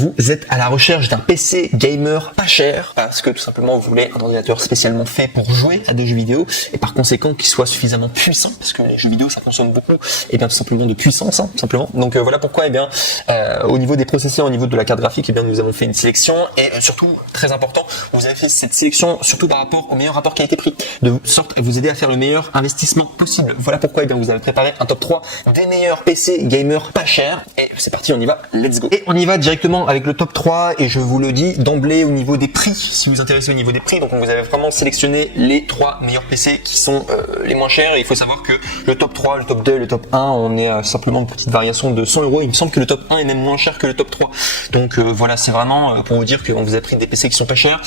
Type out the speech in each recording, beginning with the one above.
vous êtes à la recherche d'un PC gamer pas cher, parce que tout simplement vous voulez un ordinateur spécialement fait pour jouer à des jeux vidéo, et par conséquent qu'il soit suffisamment puissant, parce que les jeux vidéo ça consomme beaucoup, et bien tout simplement de puissance, tout simplement. Donc voilà pourquoi, et bien au niveau des processeurs, au niveau de la carte graphique, et bien nous avons fait une sélection, et surtout très important, vous avez fait cette sélection surtout par rapport au meilleur rapport qualité-prix, de sorte à vous aider à faire le meilleur investissement possible. Voilà pourquoi, et bien vous avez préparé un top 3 des meilleurs PC gamer pas chers, et c'est parti, on y va, let's go. Et on y va directement avec le top 3, et je vous le dis d'emblée au niveau des prix, si vous vous intéressez au niveau des prix, donc vous avez vraiment sélectionné les 3 meilleurs PC qui sont les moins chers. Et il faut savoir que le top 3, le top 2, le top 1, on est à simplement une petite variation de 100 €. Il me semble que le top 1 est même moins cher que le top 3. Donc voilà, c'est vraiment pour vous dire qu'on vous a pris des PC qui sont pas chers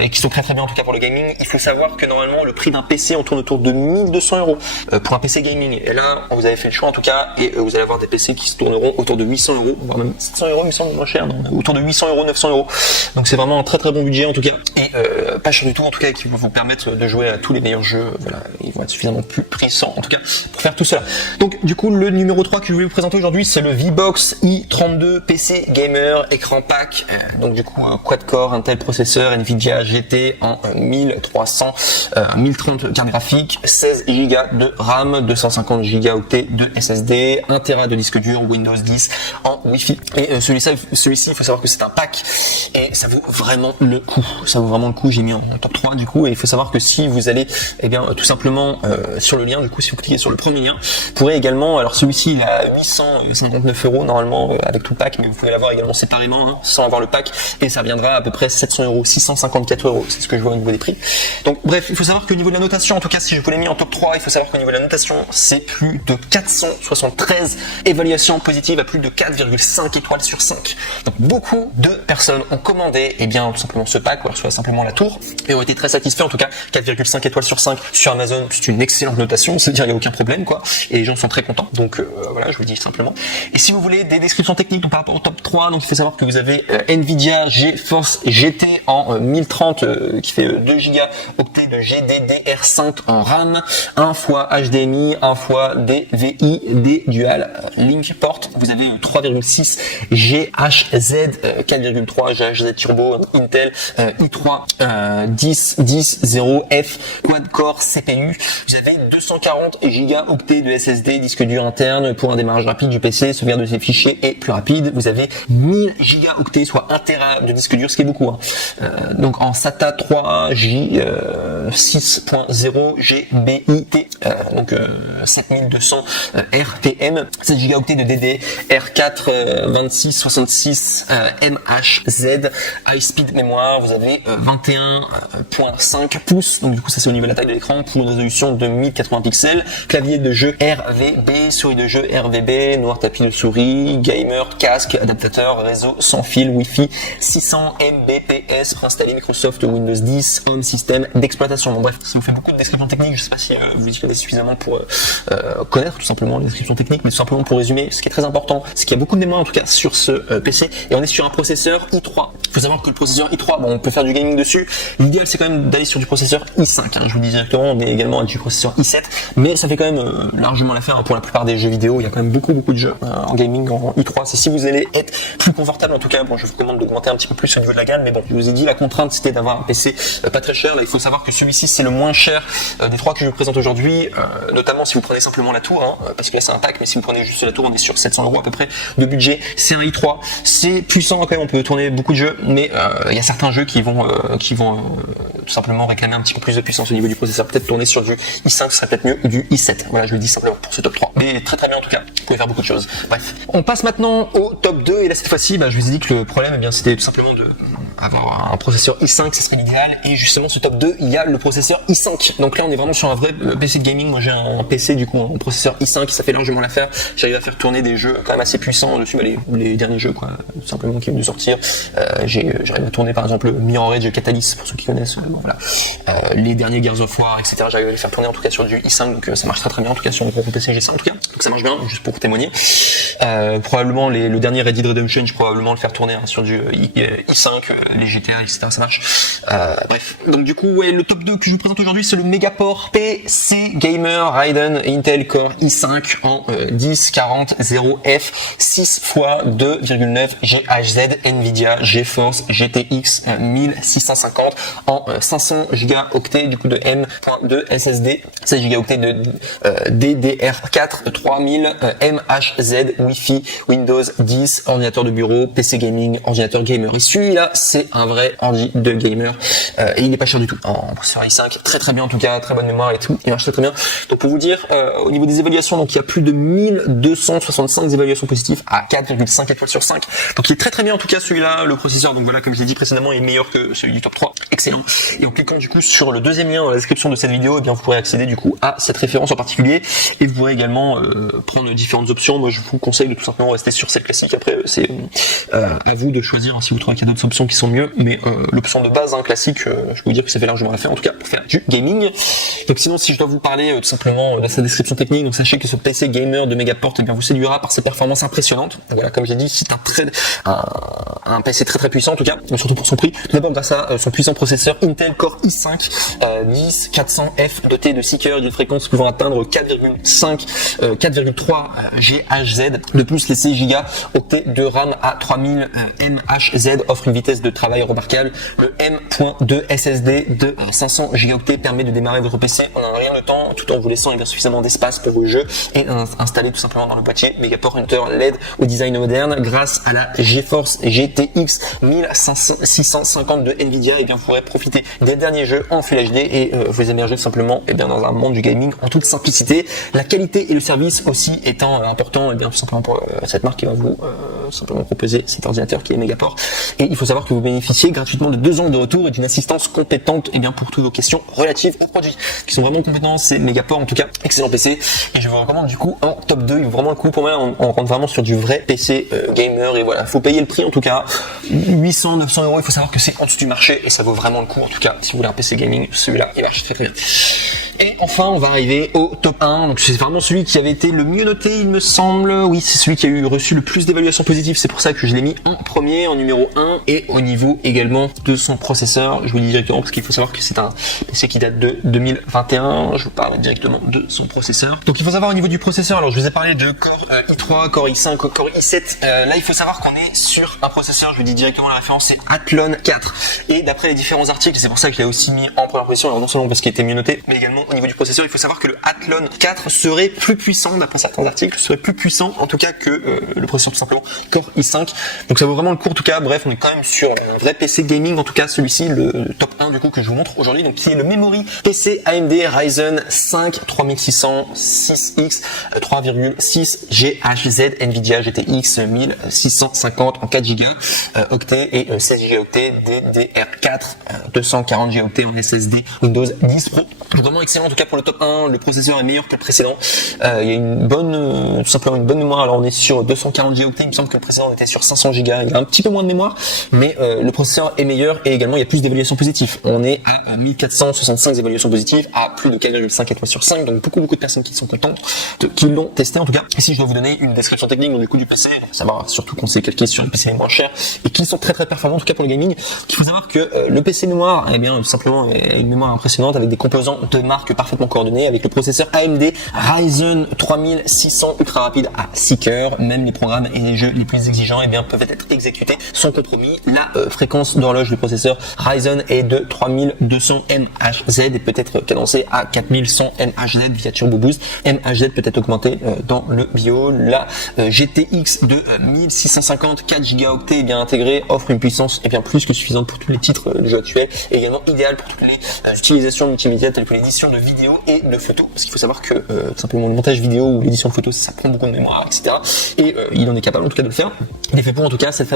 et qui sont très très bien en tout cas pour le gaming. Il faut savoir que normalement le prix d'un PC on tourne autour de 1200 € pour un PC gaming. Et là, vous avez fait le choix en tout cas, et vous allez avoir des PC qui se tourneront autour de 800 €, voire même 700 €, il me semble moins cher, donc autour de 800 €, 900 €. Donc c'est vraiment un très très bon budget en tout cas, et pas cher du tout en tout cas, qui va vous permettre de jouer à tous les meilleurs jeux. Voilà, ils vont être suffisamment plus puissants en tout cas pour faire tout cela. Donc du coup le numéro 3 que je voulais vous présenter aujourd'hui, c'est le VBox i32 PC Gamer écran pack. Donc du coup quad-core, Intel processeur, Nvidia GT en 1300 1030 carte graphique, 16 Go de RAM, 250 Go de SSD, 1 Tera de disque dur, Windows 10 en Wi-Fi. Et celui-ci, il faut savoir que c'est un pack, et ça vaut vraiment le coup. Ça vaut vraiment le coup. J'ai mis en top 3 du coup, et il faut savoir que si vous allez, eh bien tout simplement sur le lien, du coup si vous cliquez sur le premier lien, vous pourrez également, alors celui-ci il est à 859 € normalement avec tout le pack, mais vous pouvez l'avoir également séparément sans avoir le pack, et ça reviendra à peu près 700 €, 654 €, c'est ce que je vois au niveau des prix. Donc bref, il faut savoir qu'au niveau de la notation, en tout cas si je vous l'ai mis en top 3, il faut savoir qu'au niveau de la notation, c'est plus de 473 évaluations positives à plus de 4,5 étoiles sur 5. Donc beaucoup de personnes ont commandé, et bien tout simplement ce pack, ou soit simplement la tour, et ont été très satisfaits. En tout cas 4,5 étoiles sur 5 sur Amazon, c'est une excellente notation, c'est-à-dire il n'y a aucun problème quoi, et les gens sont très contents. Donc voilà, je vous le dis simplement. Et si vous voulez des descriptions techniques donc, par rapport au top 3, donc il faut savoir que vous avez Nvidia GeForce GT en 1030 qui fait 2 Go octets de GDDR5 en RAM, 1 fois HDMI, 1 fois DVI, D dual link port. Vous avez 3,6 GHZ, 4,3 GHZ turbo Intel i3 10100F quad-core CPU. Vous avez 240 Go octets de SSD, disque dur interne pour un démarrage rapide du PC, sauvegarde de ses fichiers et plus rapide. Vous avez 1000 Go octets, soit 1 Tera de disque dur, ce qui est beaucoup. Donc en SATA 3J 6.0 GBIT, donc 7200 RPM, 7 Go octets de DDR4 2666 MHZ, high speed mémoire. Vous avez 21.5 pouces, donc du coup ça c'est au niveau de la taille de l'écran, pour une résolution de 1080 pixels, clavier de jeu RVB, souris de jeu RVB, noir tapis de souris, gamer, casque, adaptateur, réseau sans fil, Wi-Fi, 600 Mbps, installé Microsoft Windows 10, Home System d'exploitation. Bon bref, ça vous fait beaucoup de descriptions techniques, je sais pas si vous y connaissez suffisamment pour connaître tout simplement les descriptions techniques, mais tout simplement pour résumer, ce qui est très important, c'est qu'il y a beaucoup de mémoire en tout cas sur ce PC, et on est sur un processeur i3. Il faut savoir que le processeur i3, bon, on peut faire du gaming dessus, l'idéal c'est quand même d'aller sur du processeur i5, je vous le dis directement, on est également du processeur i7, mais ça fait quand même largement l'affaire pour la plupart des jeux vidéo. Il y a quand même beaucoup de jeux en gaming en i3, c'est si vous allez être plus confortable en tout cas. Bon, je vous recommande d'augmenter un petit peu plus au niveau de la gamme, mais bon, je vous ai dit la contrainte c'était d'avoir un PC pas très cher. Là il faut savoir que celui-ci c'est le moins cher des 3 que je vous présente aujourd'hui, notamment si vous prenez simplement la tour, parce que là c'est un pack, mais si vous prenez juste la tour on est sur 700 € à peu près de budget. C'est un i3, c'est puissant quand même, on peut tourner beaucoup de jeux, mais il y a certains jeux qui vont tout simplement réclamer un petit peu plus de puissance au niveau du processeur, peut-être tourner sur du i5 ce serait peut-être mieux, ou du i7, voilà je le dis simplement pour ce top 3, mais très très bien en tout cas, vous pouvez faire beaucoup de choses. Bref, on passe maintenant au top 2, et là cette fois-ci je vous ai dit que le problème eh bien c'était tout simplement de avoir un processeur i5, ce serait l'idéal, et justement ce top 2 il y a le processeur i5, donc là on est vraiment sur un vrai PC de gaming. Moi j'ai un PC du coup en processeur i5, ça fait largement l'affaire, j'arrive à faire tourner des jeux quand même assez puissants dessus, les derniers jeux quoi, tout simplement qui viennent de sortir, j'arrive à tourner par exemple Mirror Edge Catalyst pour ceux qui connaissent, bon, voilà. Les derniers Gears of War etc, j'arrive à les faire tourner en tout cas sur du i5, donc ça marche très très bien en tout cas sur le gros PC G5 en tout cas, donc ça marche bien juste pour témoigner. Probablement le dernier Red Dead Redemption, je vais probablement le faire tourner sur du i5, les GTA, etc. Ça marche. Bref, donc du coup, ouais, le top 2 que je vous présente aujourd'hui, c'est le Megaport PC Gamer Raiden Intel Core i5 en 1040F 6 x 2,9 GHz Nvidia GeForce GTX 1650 en 500 Go du coup de M.2 SSD, 16 Go de DDR4, 3000 MHz, Wi-Fi, Windows 10, ordinateur de bureau, PC gaming, ordinateur gamer. Et celui-là, c'est un vrai ordi de gamer et il est pas cher du tout. En processeur i5, très bien en tout cas, très bonne mémoire et tout, il marche très bien. Donc pour vous dire, au niveau des évaluations, donc il y a plus de 1265 évaluations positives à 4,5 étoiles sur 5. Donc il est très bien en tout cas celui-là, le processeur. Donc voilà, comme je l'ai dit précédemment, il est meilleur que celui du top 3. Excellent. Et en cliquant du coup sur le deuxième lien dans la description de cette vidéo, eh bien vous pourrez accéder du coup à cette référence en particulier et vous pourrez également prendre différentes options. Moi je vous conseille de tout simplement rester sur celle classique. Après c'est à vous de choisir si vous trouvez qu'il y a d'autres options qui sont mieux, mais l'option de base classique, je peux vous dire que ça fait largement l'affaire en tout cas pour faire du gaming. Donc sinon, si je dois vous parler tout simplement de sa description technique, donc sachez que ce PC gamer de Megaport eh bien vous séduira par ses performances impressionnantes. Donc voilà, comme j'ai dit, c'est un PC très puissant en tout cas, mais surtout pour son prix. Tout d'abord grâce à son puissant processeur Intel Core i5 10400F doté de 6 cœurs d'une fréquence pouvant atteindre 4,3 GHz. De plus, les 6 Go octets de RAM à 3000 MHz offrent une vitesse de travail remarquable. Le M.2 SSD de 500 Go permet de démarrer votre PC en un rien de temps tout en vous laissant suffisamment d'espace pour vos jeux et installer tout simplement dans le boîtier Megaport Hunter LED au design moderne grâce à la GeForce GTX 1650 de Nvidia. Et bien vous pourrez profiter des derniers jeux en Full HD et vous immerger tout simplement dans un monde du gaming en toute simplicité. La qualité et le service aussi étant important tout simplement pour cette marque qui va vous simplement proposer cet ordinateur qui est Megaport. Et il faut savoir que vous bénéficiez gratuitement de 2 ans de retour et d'une assistance compétente pour toutes vos questions relatives aux produits qui sont vraiment compétents. C'est Megaport en tout cas, excellent PC et je vous recommande du coup en top 2. Il vaut vraiment le coup pour moi, on rentre vraiment sur du vrai PC gamer et voilà, faut payer le prix en tout cas, 800-900 euros. Il faut savoir que c'est en dessous du marché et ça vaut vraiment le coup en tout cas. Si vous voulez un PC gaming, celui-là il marche très bien. Et enfin on va arriver au top 1, donc c'est vraiment celui qui avait été le mieux noté il me semble. Oui, c'est celui qui a reçu le plus d'évaluations positives, c'est pour ça que je l'ai mis en premier, en numéro 1. Et au niveau également de son processeur, je vous le dis directement parce qu'il faut savoir que c'est un PC qui date de 2021, je vous parle directement de son processeur. Donc il faut savoir au niveau du processeur, alors je vous ai parlé de Core i3, Core i5, Core i7, là il faut savoir qu'on est sur un processeur, je vous dis directement la référence, c'est Athlon 4. Et d'après les différents articles, c'est pour ça que je l'ai aussi mis en première position, alors non seulement parce qu'il était mieux noté, mais également au niveau du processeur, il faut savoir que le Athlon 4 serait plus puissant, d'après certains articles, serait plus puissant en tout cas que le processeur tout simplement Core i5. Donc ça vaut vraiment le coup en tout cas. Bref, on est quand même sur un vrai PC gaming en tout cas, celui-ci, le top 1 du coup que je vous montre aujourd'hui, donc qui est le Memory PC AMD Ryzen 5 3600 6X 3,6 GHz Nvidia GTX 1650 en 4 Go octets et 16 Go octets DDR4 240 Go octets en SSD Windows 10 Pro. Vraiment excellent en tout cas pour le top 1. Le processeur est meilleur que le précédent. Il y a une bonne, tout simplement une bonne mémoire. Alors on est sur 240 Go octets. Il me semble que le précédent était sur 500 Go. Il y a un petit peu moins de mémoire, mais le processeur est meilleur et également il y a plus d'évaluations positives. On est à 1465 évaluations positives à plus de 4,5 étoiles sur 5. Donc beaucoup de personnes qui sont contentes, qui l'ont testé en tout cas. Et si je dois vous donner une description technique donc, du coup du PC, savoir surtout qu'on s'est calqué sur les PC les moins chers et qui sont très performants en tout cas pour le gaming. Il faut savoir que le PC mémoire, eh bien tout simplement une mémoire impressionnante avec des composants de marque parfaitement coordonnés avec le processeur AMD Ryzen 3600 ultra rapide à 6 cœurs. Même les programmes et les jeux les plus exigeants eh bien peuvent être exécutés sans compromis. La fréquence d'horloge du processeur Ryzen est de 3200 MHz et peut être cadencée à 4100 MHz via Turbo Boost. MHz peut être augmenté dans le bio. La GTX de 1650 4 Go octets bien intégrée offre une puissance bien plus que suffisante pour tous les titres de jeux actuels et également idéal pour toutes les utilisations multimédia telles que l'édition de vidéos et de photos, parce qu'il faut savoir que tout simplement le montage vidéo ou l'édition de photos ça prend beaucoup de mémoire, etc. Et il en est capable en tout cas de le faire. Il est fait pour, en tout cas, cet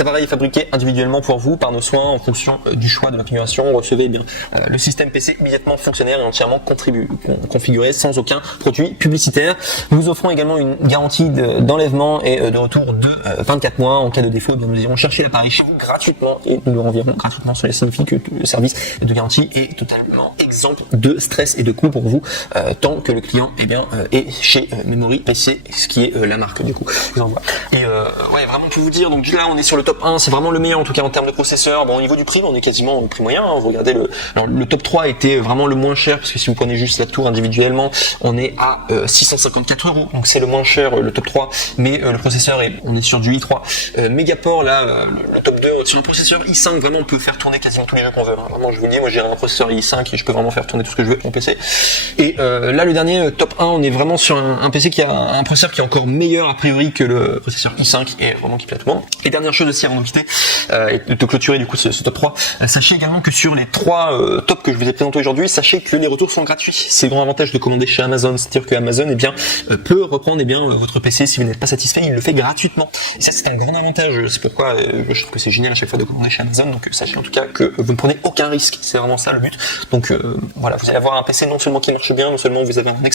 appareil est fabriqué individuellement pour vous par nos soins en fonction du choix de la configuration. Recevez bien le système PC immédiatement fonctionnaire et entièrement configuré sans aucun produit publicitaire. Nous vous offrons également une garantie d'enlèvement et de retour de 24 mois. En cas de défaut, bien, nous irons chercher l'appareil chez vous gratuitement et nous le renverrons gratuitement. Cela signifie que le service de garantie est totalement exempt de stress et de coût pour vous tant que le client est chez Memory PC, ce qui est la marque du coup. Je vous envoie. Et ouais, vraiment pour vous dire, donc là on est sur le top 1, c'est vraiment le meilleur en tout cas en termes de processeur. Bon, au niveau du prix, on est quasiment au prix moyen, hein. Vous regardez le top 3 était vraiment le moins cher, parce que si vous prenez juste la tour individuellement, on est à 654 €, donc c'est le moins cher, le top 3, mais le processeur on est sur du i3. Megaport là, le top 2, sur un processeur i5, vraiment on peut faire tourner quasiment tous les jeux qu'on veut, hein. Vraiment je vous dis, moi j'ai un processeur i5 et je peux vraiment faire tourner tout ce que je veux avec mon PC. Et là le dernier top 1, on est vraiment sur un PC qui a un processeur qui est encore meilleur a priori que le processeur i5 et vraiment qui plaît à tout le monde. Et dernière chose aussi avant de quitter et de clôturer du coup ce top 3, sachez également que sur les 3 tops que je vous ai présentés aujourd'hui, sachez que les retours sont gratuits. C'est le grand avantage de commander chez Amazon, c'est-à-dire que Amazon peut reprendre votre PC si vous n'êtes pas satisfait, il le fait gratuitement. Et ça c'est un grand avantage, c'est pourquoi je trouve que c'est génial à chaque fois de commander chez Amazon. Donc sachez en tout cas que vous ne prenez aucun risque, c'est vraiment ça le but. Donc voilà, vous allez avoir un PC non seulement qui marche bien, non seulement vous avez un